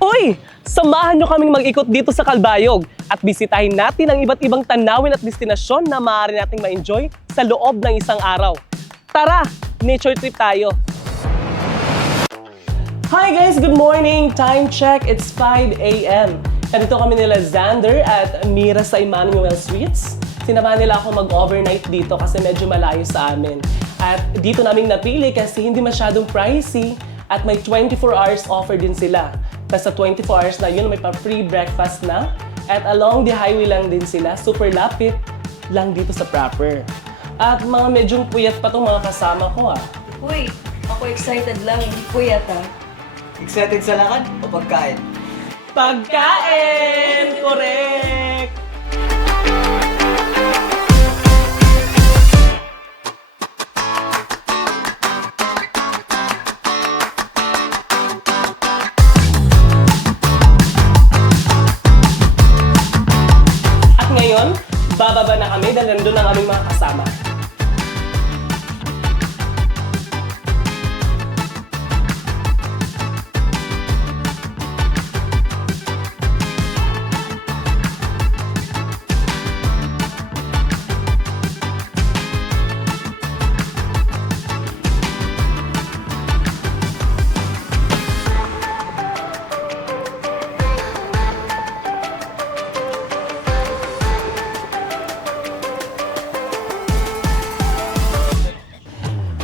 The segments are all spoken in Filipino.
Uy! Samahan nyo kaming mag-ikot dito sa Calbayog at bisitahin natin ang iba't ibang tanawin at destinasyon na maaari nating ma-enjoy sa loob ng isang araw. Tara! Nature trip tayo! Hi guys! Good morning! Time check, it's 5 a.m. Nandito kami nila Xander at Mira sa Emmanuel Suites. Sinamahan nila ako mag-overnight dito kasi medyo malayo sa amin. At dito namin napili kasi hindi masyadong pricey at may 24 hours offer din sila. Tapos sa 24 hours na yun, may pa-free breakfast na. At along the highway lang din sila, super lapit lang dito sa proper. At mga medyong puyat pa tong mga kasama ko ah. Uy, ako excited lang, hindi puyat ah. Excited sa lakad o pagkain? Pagkain! Correct! At ngayon, bababa na kami dahil nandun ang aming mga kasama.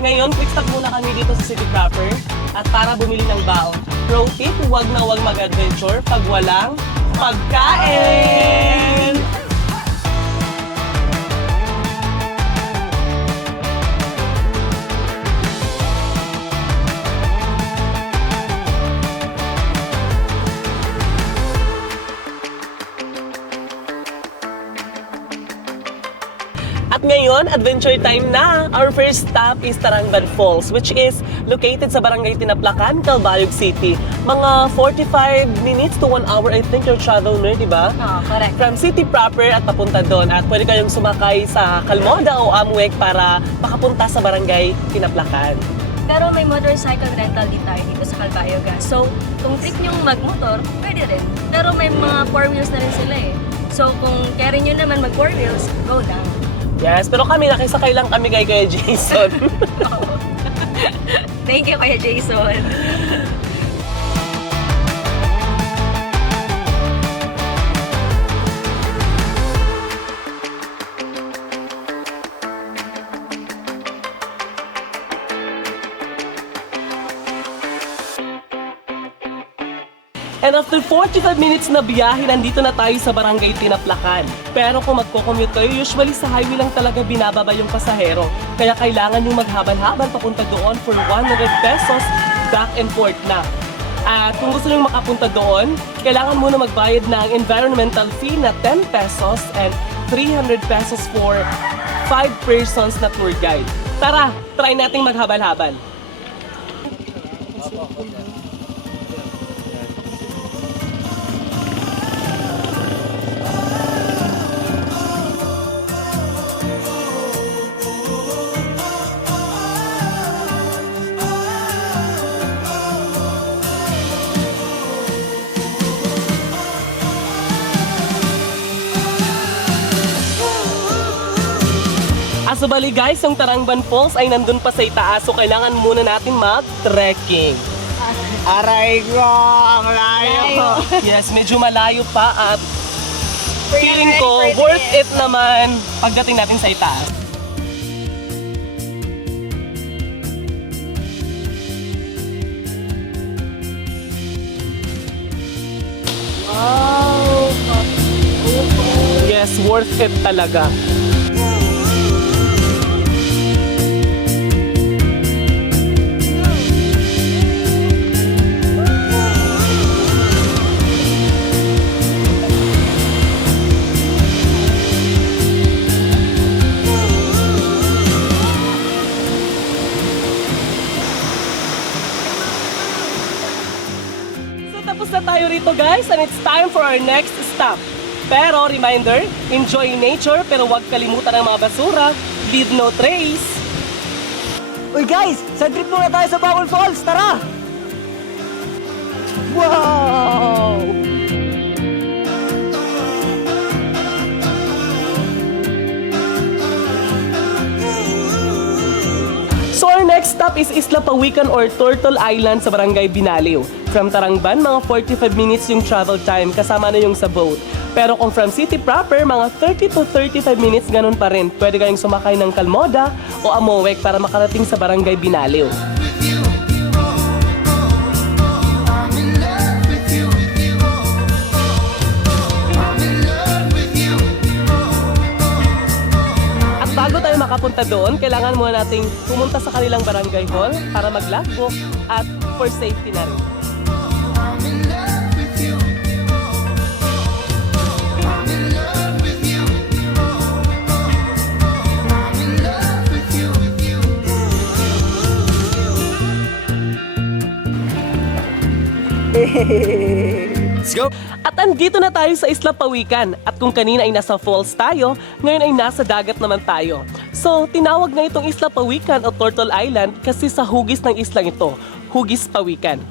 Ngayon, quick stop muna kami dito sa city proper at para bumili ng baon. Pro tip, huwag na huwag mag-adventure pag walang pagkain! At ngayon, adventure time na! Our first stop is Tarangban Falls, which is located sa Barangay Tinaplacan, Calbayog City. Mga 45 minutes to 1 hour, I think, your travel no, di ba? Oo, correct. From city proper at papunta doon. At pwede kayong sumakay sa Kalmoda o Amwek para makapunta sa Barangay Tinaplacan. Pero may motorcycle rental din tayo dito sa Calbayog. So, kung trip nyong magmotor, pwede rin. Pero may mga 4 wheels na rin sila eh. So, kung carry nyo naman mag 4 wheels, go lang. Yes, pero kami nakisakay lang kami kay Kuya Jason. Thank you, Kuya Jason. And after 45 minutes na biyahe, nandito na tayo sa Barangay Tinaplacan. Pero kung magko-commute kayo, usually sa highway lang talaga binababa yung pasahero. Kaya kailangan yung maghabal-habal papunta doon for 100 pesos back and forth na. At kung gusto nyo makapunta doon, kailangan muna magbayad ng environmental fee na 10 pesos and 300 pesos for 5 persons na tour guide. Tara, try nating maghabal-habal. So bali guys, yung Tarangban Falls ay nandun pa sa itaas, so kailangan muna natin mag-trekking. Aray ko! Ang layo! Yes, medyo malayo pa at feeling ko worth it naman pagdating natin sa itaas. Wow! Yes, worth it talaga. Tapos na tayo rito guys and it's time for our next stop. Pero reminder, enjoy nature pero huwag kalimutan ang mga basura, leave no trace. Uy guys, sa trip muna tayo sa Bawal Falls, tara! Wow! stop is Isla Pawikan or Turtle Island sa Barangay Binaliw. From Tarangban, mga 45 minutes yung travel time kasama na yung sa boat. Pero kung from city proper, mga 30 to 35 minutes ganun pa rin. Pwede kayong sumakay ng Kalmoda o Amowek para makarating sa Barangay Binaliw. At bago tayo makapunta doon, kailangan muna nating pumunta sa kanilang barangay hall para mag-logbook at for safety na rin. Let's go! At andito na tayo sa Isla Pawikan. At kung kanina ay nasa falls tayo, ngayon ay nasa dagat naman tayo. So, tinawag na itong Isla Pawikan o Turtle Island kasi sa hugis ng islang ito, Hugis Pawikan.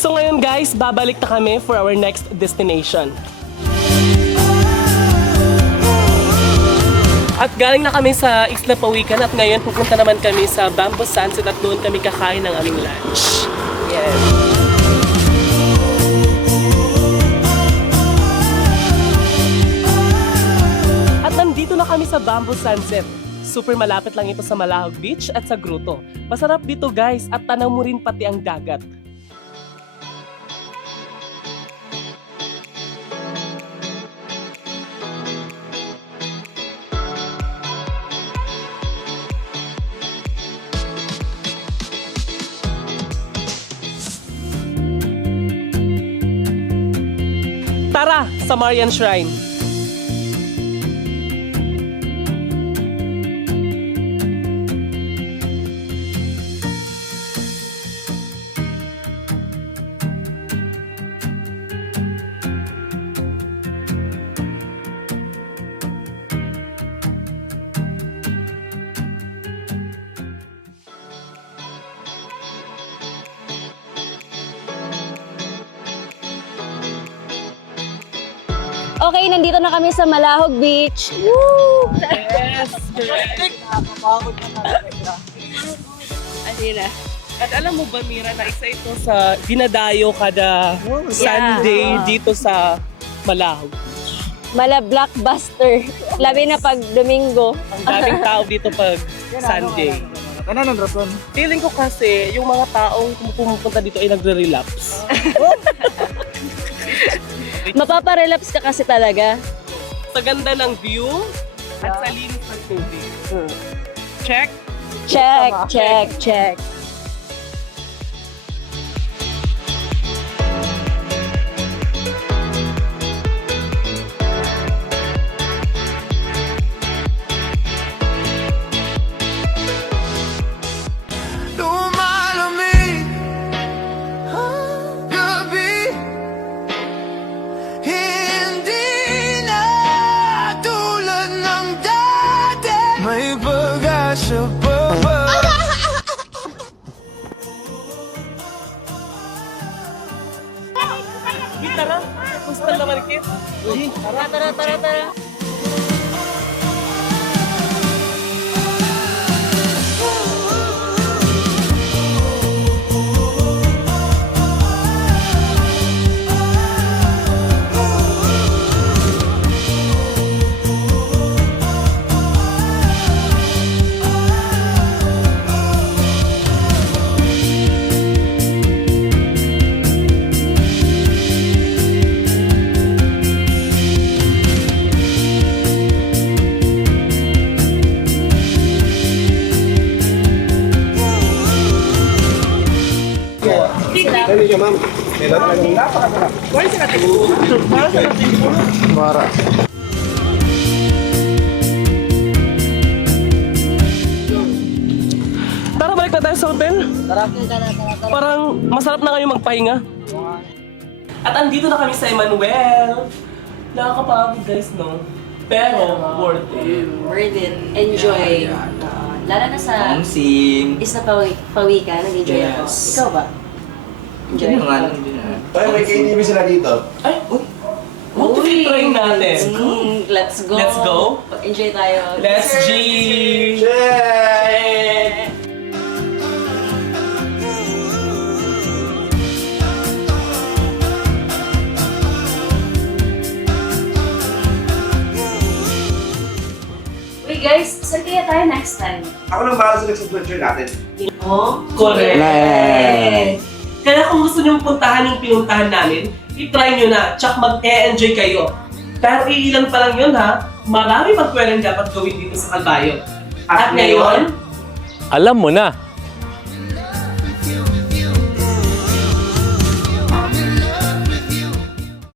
So ngayon guys, babalik na kami for our next destination. At galing na kami sa Isla Pawikan at ngayon pupunta naman kami sa Bamboo Sunset at doon kami kakain ng aming lunch. Yes. At nandito na kami sa Bamboo Sunset. Super malapit lang ito sa Malahog Beach at sa Gruto. Masarap dito guys at tanaw mo rin pati ang dagat. Tara sa Marian Shrine. Okay, nandito na kami sa Malahog Beach. Woo! Yes, correct. Nakakapagod na talaga. Adina. At alam mo ba, Mira, na isa ito sa dinadayo kada Sunday dito sa Malahog. Mala blockbuster. Labi na pag Domingo. Ang daming tao dito pag Sunday. Ano nang rason? Feeling ko kasi yung mga taong pumupunta dito ay nagre-relapse. Mapaparelax ka kasi talaga. Sa ganda ng view at sa linis ng tubig. Check. Check, check, check. Lumalamig gabi, hindi na tulad ng dati. May pag-asa pa ba? Tara, gusto naman kit. Tara, tara, tara, tara. Tara, balik na tayo sa hotel. Tara. Parang masarap na kayo magpahinga. At andito na kami sa Emmanuel. Nakakapagod guys, no? Pero, worth it. Worth it. Enjoy. Lalo na sa Sim. isa pawikan, nag-enjoy ako. Yes. Ikaw ba? Enjoy Hindi naman. Ay, may KTV sila dito. Ay, motivate trying natin. Let's go. Let's go. Enjoy tayo. Let's G! Check! Wait guys, saan kaya tayo next time? Ako nang bahala sa next adventure natin. Oh? Correct. Correct. Kaya kung gusto nyo puntahan yung pinuntahan namin, i-try nyo na, tsak mag-e-enjoy kayo. Pero iilan pa lang yun ha, marami pagpwedeng dapat gawin dito sa Calbayog. At ngayon, Alam mo na!